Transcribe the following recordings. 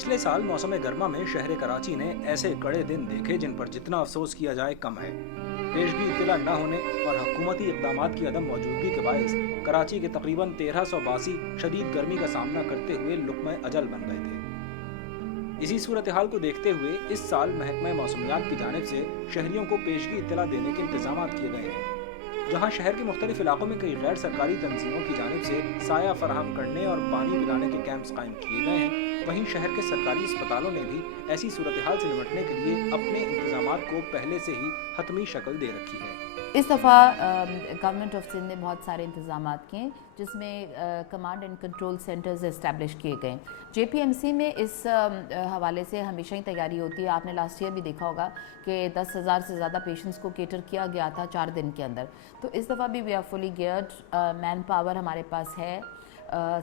पिछले साल मौसम गर्मा में शहर कराची ने ऐसे कड़े दिन देखे जिन पर जितना अफसोस किया जाए कम है। पेशगी इत्तला न होने और हुकूमती इक़दामात की अदम मौजूदगी के बायस कराची के तकरीबन 1300 बासी शदीद गर्मी का सामना करते हुए लुक़्मा अजल बन गए थे। इसी सूरत हाल को देखते हुए इस साल महकमा मौसमियात की जानिब से शहरियों को पेशगी इत्तला देने के इंतजाम किए गए हैं। जहाँ शहर के मुख्तलिफ इलाकों में कई गैर सरकारी तंजीमों की जानिब से साया फराहम करने और पानी पिलाने के कैंप्स कायम किए गए हैं, वहीं शहर के सरकारी अस्पतालों ने भी ऐसी सूरत हाल से निपटने के लिए अपने इंतजामात को पहले से ही हतमी शक्ल दे रखी है। इस दफ़ा गवर्नमेंट ऑफ सिंध ने बहुत सारे इंतजामात किए, जिसमें command and control centres establish किए गए। JPMC में इस हवाले से हमेशा ही तैयारी होती है। आपने लास्ट ईयर भी देखा होगा कि 10,000 से ज़्यादा पेशेंट्स को केटर किया गया था 4 दिन के अंदर। तो इस दफ़ा भी we are fully geared, manpower हमारे पास है,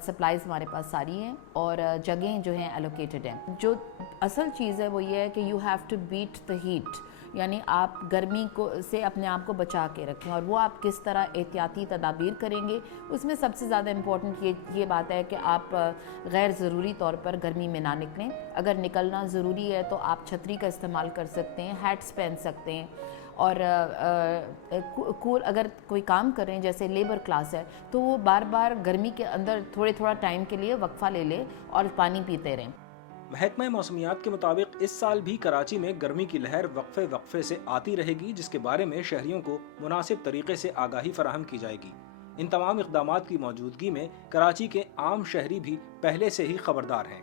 सप्लाइज हमारे पास सारी हैं और जगहें जो हैं एलोकेटेड हैं। जो असल चीज़ है वो ये है कि you have to beat the heat, यानी आप गर्मी को से अपने आप को बचा के रखें और वो आप किस तरह एहतियाती तदाबीर करेंगे। उसमें सबसे ज़्यादा इम्पोर्टेंट ये बात है कि आप गैर ज़रूरी तौर पर गर्मी में ना निकलें। अगर निकलना ज़रूरी है तो आप छतरी का इस्तेमाल कर सकते हैं, हैट्स पहन सकते हैं और अगर कोई काम कर रहे हैं जैसे लेबर क्लास है तो वो बार बार गर्मी के अंदर थोड़ा टाइम के लिए वक्फा ले ले और पानी पीते रहें। महकमा मौसमियात के मुताबिक इस साल भी कराची में गर्मी की लहर वक्फे से आती रहेगी, जिसके बारे में शहरियों को मुनासिब तरीके से आगाही फराहम की जाएगी। इन तमाम इक़दामात की मौजूदगी में कराची के आम शहरी भी पहले से ही खबरदार हैं।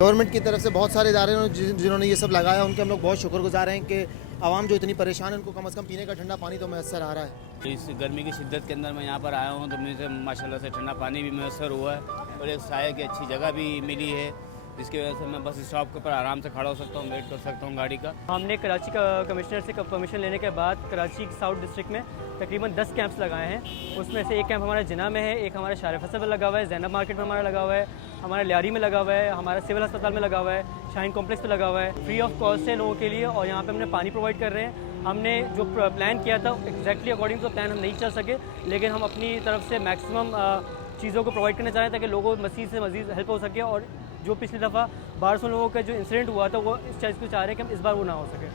गवर्नमेंट की तरफ से बहुत सारे इदारे जिन्होंने ये सब लगाया, उनके हम लोग बहुत शुक्रगुजार हैं कि आवाम जो इतनी परेशान है उनको कम से कम पीने का ठंडा पानी तो मैसर आ रहा है। इस गर्मी की शिद्दत के अंदर मैं यहाँ पर आया हूँ तो मुझे माशाल्लाह से ठंडा पानी भी मैसर हुआ है और एक साये की अच्छी जगह भी मिली है, जिसकी वजह से मैं बस स्टॉप के ऊपर आराम से खड़ा हो सकता हूँ, वेट कर सकता हूँ गाड़ी का। हमने कराची का कमिश्नर से परमिशन लेने के बाद कराची साउथ डिस्ट्रिक्ट में तकरीबन 10 कैंप्स लगाए हैं। उसमें से एक कैंप हमारा जिना में है, एक हमारे शार फसल में लगा हुआ है, ज़ैनब मार्केट में हमारा लगा हुआ है, हमारे लियारी में लगा हुआ है, हमारा सिविल अस्पताल में लगा हुआ है, शाहीन कॉम्प्लेक्स पे लगा हुआ है। फ्री ऑफ कॉस्ट है लोगों के लिए और यहाँ पे हमने पानी प्रोवाइड कर रहे हैं। हमने जो प्लान किया था एग्जैक्टली अकॉर्डिंग टू प्लान हम नहीं चल सके, लेकिन हम अपनी तरफ से मैक्सिमम चीज़ों को प्रोवाइड करना चाह रहे हैं ताकि लोगों को मज़ीद से मज़ीद हेल्प हो सके। और जो पिछली दफ़ा 1200 लोगों का जो इंसिडेंट हुआ था वो इस चीज़ को चाह रहे हैं कि हम इस बार वो ना हो सके।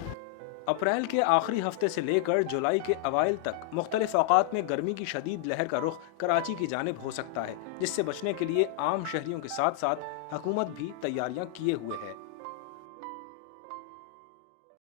अप्रैल के आखिरी हफ्ते से लेकर जुलाई के अवाइल तक मुख्तलिफ औकात में गर्मी की शदीद लहर का रुख कराची की जानिब हो सकता है, जिससे बचने के लिए आम शहरियों के साथ साथ हुकूमत भी तैयारियां किए हुए है।